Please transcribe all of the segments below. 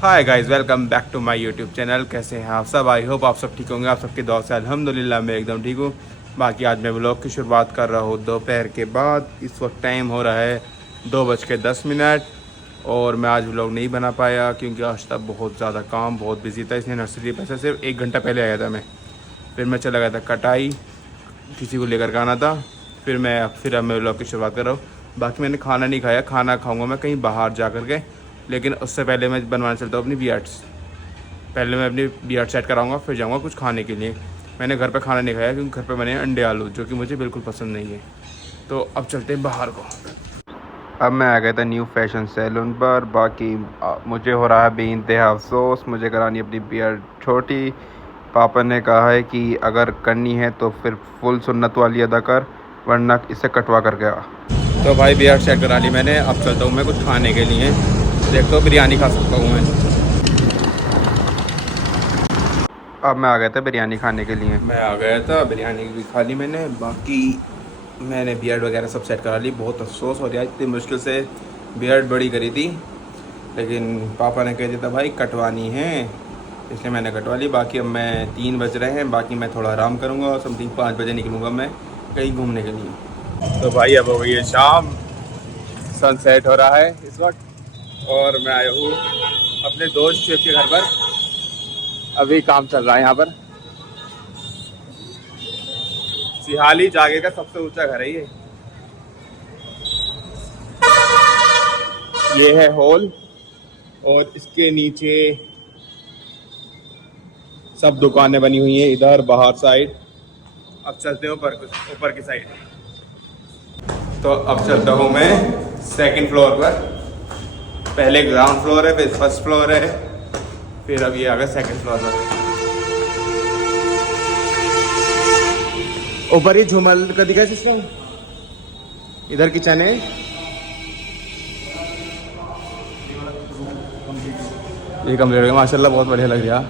Hi guys, welcome back to my YouTube channel. कैसे हैं आप सब? आई होप आप सब ठीक होंगे। आप सबकी दुआ से अल्हम्दुलिल्लाह मैं एकदम ठीक हूँ। बाकी आज मैं व्लॉग की शुरुआत कर रहा हूँ दोपहर के बाद। इस वक्त टाइम हो रहा है 2:10 और मैं आज व्लॉग नहीं बना पाया क्योंकि आज तक बहुत ज़्यादा काम, बहुत बिजी था। इसलिए नर्सरी पैसे सिर्फ 1 घंटा पहले आया था मैं। फिर मैं चला गया था कटाई, किसी को लेकर के आना था। फिर अब मैं व्लॉग की शुरुआत कर रहा हूँ। बाकी मैंने खाना नहीं खाया, खाना खाऊंगा मैं कहीं बाहर जा कर के। लेकिन उससे पहले मैं बनवाना चलता हूँ अपनी बियर्ड्स। पहले मैं अपनी बियर्ड सेट कराऊंगा, फिर जाऊंगा कुछ खाने के लिए। मैंने घर पे खाना नहीं खाया क्योंकि घर पे बने अंडे आलू, जो कि मुझे बिल्कुल पसंद नहीं है। तो अब चलते हैं बाहर को। अब मैं आ गया था न्यू फैशन सैलून पर। बाकी मुझे हो रहा है बेइंतहा अफसोस, मुझे करानी अपनी बियर्ड छोटी। पापा ने कहा है कि अगर करनी है तो फिर फुल सुन्नत वाली अदा कर, वरना इसे कटवा कर गया। तो भाई बियर्ड सेट करा ली मैंने। अब चलता हूँ मैं कुछ खाने के लिए। देखता हूँ बिरयानी खा सकता हूँ मैं। अब मैं आ गया था बिरयानी खाने के लिए। मैं आ गया था, बिरयानी भी खा ली मैंने। बाकी मैंने बियर्ड वगैरह सब सेट करा ली। बहुत अफसोस हो रहा है, इतनी मुश्किल से बियर्ड बड़ी करी थी, लेकिन पापा ने कह दिया था भाई कटवानी है, इसलिए मैंने कटवा ली। बाकी अब मैं 3 बज रहे हैं। बाकी मैं थोड़ा आराम करूँगा और समथिंग 5 बजे निकलूँगा मैं कहीं घूमने के लिए। तो भाई अब हो गई है शाम, सनसेट हो रहा है इस वक्त और मैं आया हूँ अपने दोस्त शेफ के घर पर। अभी काम चल रहा है यहाँ पर। सिहाली जागे का सबसे ऊंचा घर है ये है हॉल, और इसके नीचे सब दुकानें बनी हुई हैं इधर बाहर साइड। अब चलते हैं ऊपर की साइड। तो अब चलता हूँ मैं सेकंड फ्लोर पर। पहले ग्राउंड फ्लोर है, फिर फर्स्ट फ्लोर है, फिर अब ये आ गया सेकंड फ्लोर पर। ऊपर ही झूमर का दिखा सिस्टम, इधर किचन है। ये कम्प्लीट हो गया माशाल्लाह, बहुत बढ़िया लग रहा।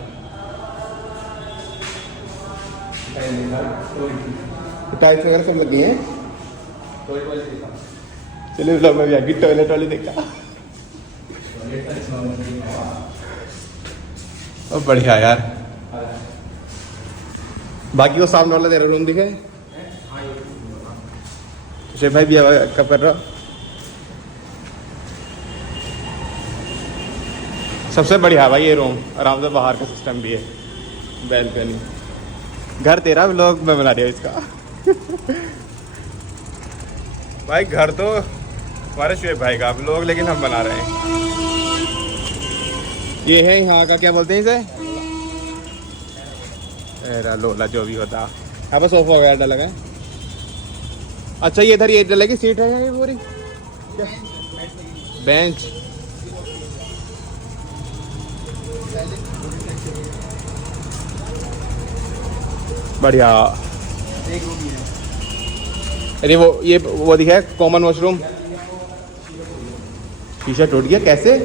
टाइल्स वगैरह सब लगी हैं। चलिए ब्लॉग में भी आगे टॉयलेट वाली देखा। अब बढ़िया यार। बाकी वो सामने वाला तेरा रूम दिखे। शेफ भाई भी कब कर रहा? सबसे बढ़िया भाई ये रूम, आराम से बाहर का सिस्टम भी है, बैल्कनी। घर तेरा व्लॉग में बना दिया इसका। भाई घर तो हमारे शेफ भाई का व्लॉग, लेकिन हम बना रहे हैं। ये है यहाँ का, क्या बोलते हैं इसे, एरा लोला जो भी होता। यहाँ पर सोफा वगैरह डाला है। अच्छा ये इधर ये डलेगी सीट है ये पूरी बेंच। बढ़िया। अरे वो दिखा है कॉमन वॉशरूम। शीशा टूट गया कैसे?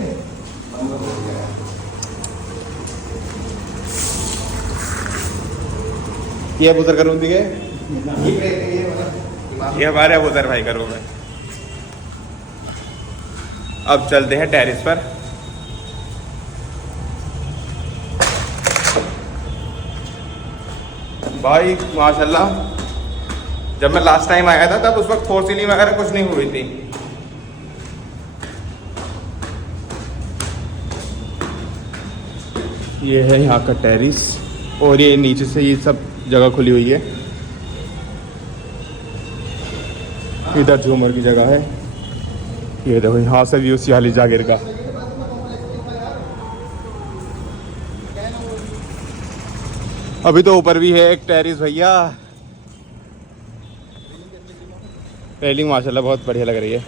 ये अबूतर का रूम दिखे। ये हमारे अबूतर भाई का रूम है। अब चलते हैं टेरेस पर। भाई माशाल्लाह, जब मैं लास्ट टाइम आया था तब उस वक्त फोर सीलिंग वगैरह कुछ नहीं हुई थी। ये है यहाँ का टेरेस, और ये नीचे से ये सब जगह खुली हुई है। इधर झूमर की जगह है। ये देखो यहाँ से व्यू सिहाली जागीर का। अभी तो ऊपर भी है एक टेरेस भैया। रेलिंग माशाल्लाह बहुत बढ़िया लग रही है।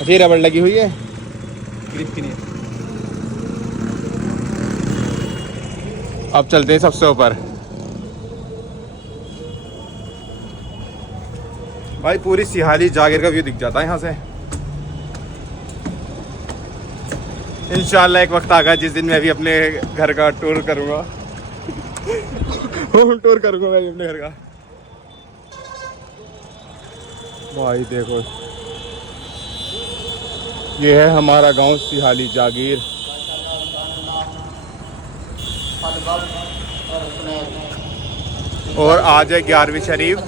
अच्छी रबड़ लगी हुई है, ग्रिप की नहीं। अब चलते हैं सबसे ऊपर। भाई पूरी सिहाली जागीर का व्यू दिख जाता है यहाँ से। इंशाल्लाह एक वक्त आएगा जिस दिन मैं भी अपने घर का टूर करूँगा। होम टूर करूँगा मैं अपने घर का। भाई देखो ये है हमारा गांव सिहाली जागीर। और आज है 11वीं शरीफ।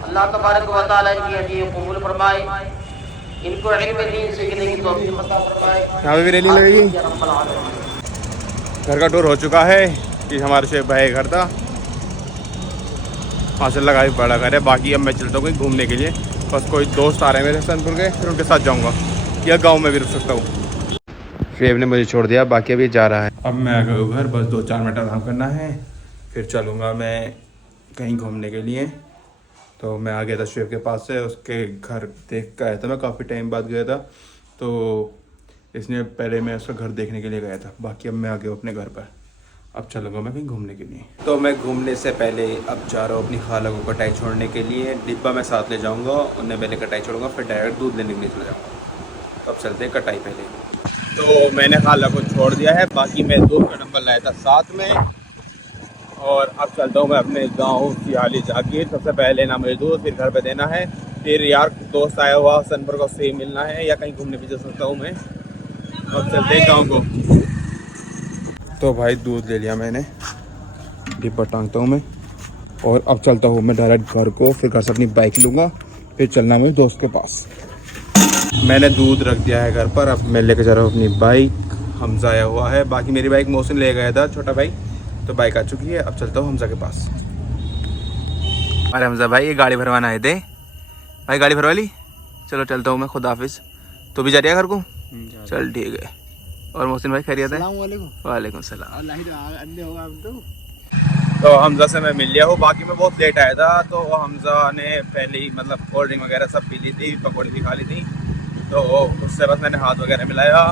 अल्लाह तबारक व तआला इनकी हदीयत कबूल फरमाए, इनको इल्म दीन सीखने की तौफीक अता फरमाए। यहाँ पे भी रैली लगेगी। घर का टूर हो चुका है कि हमारे शेख भाई घर था, माशाल्लाह काफ़ी बड़ा घर है। बाकी अब मैं चलता हूँ कहीं घूमने के लिए, बस कोई दोस्त आ रहे हैं मेरे सनपुर के, फिर उनके साथ जाऊँगा या गांव में भी रुक सकता हूँ। शेब ने मुझे छोड़ दिया, बाकी अभी जा रहा है। अब मैं आ गया हूँ घर, बस 2-4 मिनट आराम करना है, फिर चलूँगा मैं कहीं घूमने के लिए। तो मैं आ गया था शेब के पास से, उसके घर देख कर आया था, मैं काफ़ी टाइम बाद गया था, तो इसने पहले मैं उसका घर देखने के लिए गया था। बाकी अब मैं आ गया हूँ अपने घर पर, अब चलूँगा मैं कहीं घूमने के लिए। तो मैं घूमने से पहले अब जा रहा हूँ अपनी खाला को कटाई छोड़ने के लिए। डिब्बा मैं साथ ले जाऊँगा, उन्हें पहले कटाई छोड़ूंगा, फिर डायरेक्ट दूध लेने के लिए चले जाऊँगा। तो अब चलते हैं कटाई पहले। तो मैंने खाला को छोड़ दिया है, बाकी मैं दूध का डंबल लाया था साथ में, और अब चलता हूँ मैं अपने गाँव सियाली जाके। सबसे पहले लेना मुझे दूध, फिर घर पर देना है, फिर यार दोस्त आया हुआ सनपुर को उससे मिलना है, या कहीं घूमने भी जा सकता हूँ मैं। तो अब चलते हैं गाँव को। तो भाई दूध ले लिया मैंने, डिब्बा टांगता हूँ मैं, और अब चलता हूँ मैं डायरेक्ट घर को, फिर घर से अपनी बाइक लूँगा, फिर चलना है मेरे दोस्त के पास। मैंने दूध रख दिया है घर पर, अब मैं लेकर जा रहा हूँ अपनी बाइक। हमजा आया हुआ है, बाकी मेरी बाइक मोहसिन ले गया था, छोटा भाई, तो बाइक आ चुकी है। अब चलता हूँ हमजा के पास। अरे हमजा भाई, ये गाड़ी भरवाना है दे भाई, गाड़ी भरवा ली। चलो चलता हूँ मैं, खुदा हाफिज़। तो भी जा रही है घर को? चल ठीक है। और मोहसिन भाई खैरियत है? वालेकुम सलाम। तो हमजा से मैं मिल लिया हूँ, बाकी मैं बहुत लेट आया था, तो हमजा ने पहले ही मतलब कोल्ड ड्रिंक वगैरह सब पी ली थी, पकौड़ी भी खा ली थी, तो उससे बस मैंने हाथ वगैरह मिलाया,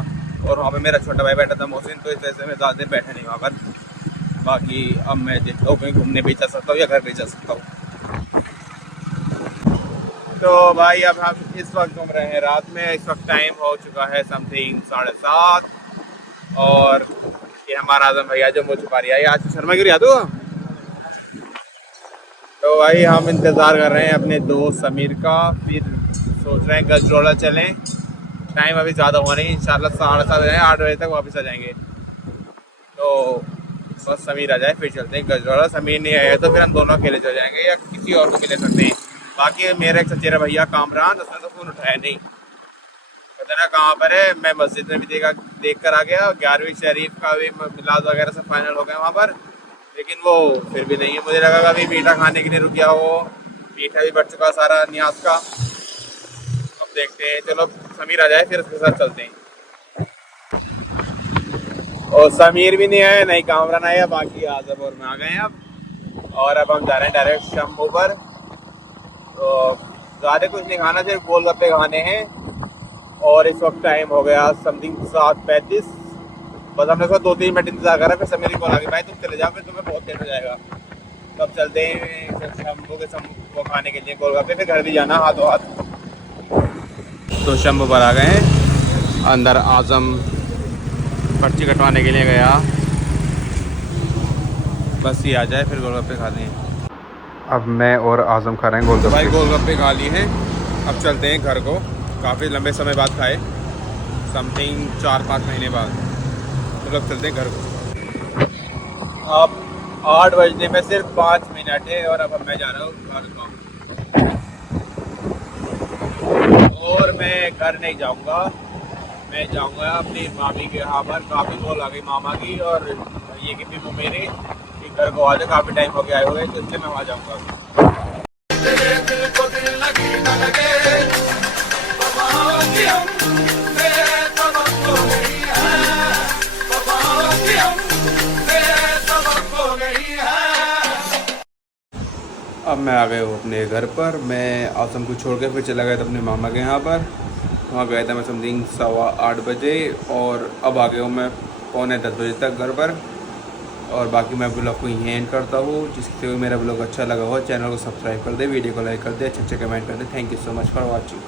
और वहाँ पे मेरा छोटा भाई बैठा था मोहसिन, तो इस वजह से मैं ज़्यादा देर बैठा नहीं वहाँ पर। बाकी अब मैं देखता हूँ कहीं घूमने भी जा सकता हूँ या घर भी जा सकता हूँ। तो भाई अब हम इस वक्त घूम रहे हैं रात में, इस वक्त टाइम हो चुका है समथिंग 7:30, और ये हमारा आजम भैया जो मुझ पर आई आज शर्मा गिरी याद हुआ। तो भाई हम इंतज़ार कर रहे हैं अपने दोस्त समीर का, फिर सोच रहे हैं गजरोला चलें। टाइम अभी ज़्यादा हुआ नहीं, इंशाल्लाह 7:30 बजे 8 बजे तक वापस आ जाएंगे। तो बस समीर आ जाए फिर चलते हैं गजरोला। समीर नहीं आया तो फिर हम दोनों अकेले चल जाएंगे, या किसी और को भी ले सकते हैं। बाकी मेरा एक चचेरा भैया कामरान, उसने तो फ़ोन उठाया नहीं, पता ना कहाँ पर है। मैं मस्जिद में भी देख कर आ गया, 11वीं शरीफ का भी मिलाद वगैरह सब फाइनल हो गया वहाँ पर, लेकिन वो फिर भी नहीं है। मुझे लगा कभी मीठा खाने के लिए रुक गया हो, मीठा भी बढ़ चुका सारा न्याज का। अब देखते हैं, चलो समीर आ जाए फिर उसके साथ चलते हैं। और समीर भी नहीं आया, नहीं कामरान आया, बाकी आजम और मैं आ गए हैं अब। और अब हम जा रहे हैं डायरेक्ट शंभू पर। तो ज़्यादा कुछ नहीं खाना, सिर्फ गोलगप्पे खाने हैं, और इस वक्त टाइम हो गया समथिंग 7:35। बस हमने उसका 2-3 मिनट इंतजार करा, फिर समीर कॉल आ गया, भाई तुम चले जाओ, फिर तुम्हें बहुत लेट हो जाएगा। तो अब चलते हैं शंभू के खाने के लिए गोलगप्पे, फिर घर भी जाना हाथों हाथ। तो शंभू पर आ गए हैं, अंदर आजम पर्ची कटवाने के लिए गया, बस ये आ जाए फिर गोलगप्पे खा लें। अब मैं और आजम खा रहे हैं गोलगप्पे। भाई गोलगप्पे खा लिए हैं, अब चलते हैं घर को। काफ़ी लंबे समय बाद खाए, समथिंग 4-5 महीने बाद। तो अब चलते हैं घर को। अब 8 बजने में सिर्फ 5 मिनट है, और अब मैं जा रहा हूँ घर को। और मैं घर नहीं जाऊँगा, मैं जाऊँगा अपनी मामी के यहाँ पर। काफ़ी कॉल आ गई मामा की और ये कि भी वो मेरे कि घर को आ जाए, काफ़ी टाइम हो गया आए हुए, तो इसलिए मैं वहाँ जाऊँगा। अब मैं आ गया हूँ अपने घर पर। मैं आसम को छोड़ के फिर चला गया था अपने मामा के यहाँ पर। वहाँ गया था मैं समथिंग 8:15 बजे, और अब आ गया हूँ मैं 9:45 बजे तक घर पर। और बाकी मैं ब्लॉग को यहीं एंड करता हूँ। जिससे मेरा ब्लॉग अच्छा लगा हो चैनल को सब्सक्राइब कर दे, वीडियो को लाइक कर दे, अच्छे कमेंट कर दे। Thank you so much for watching.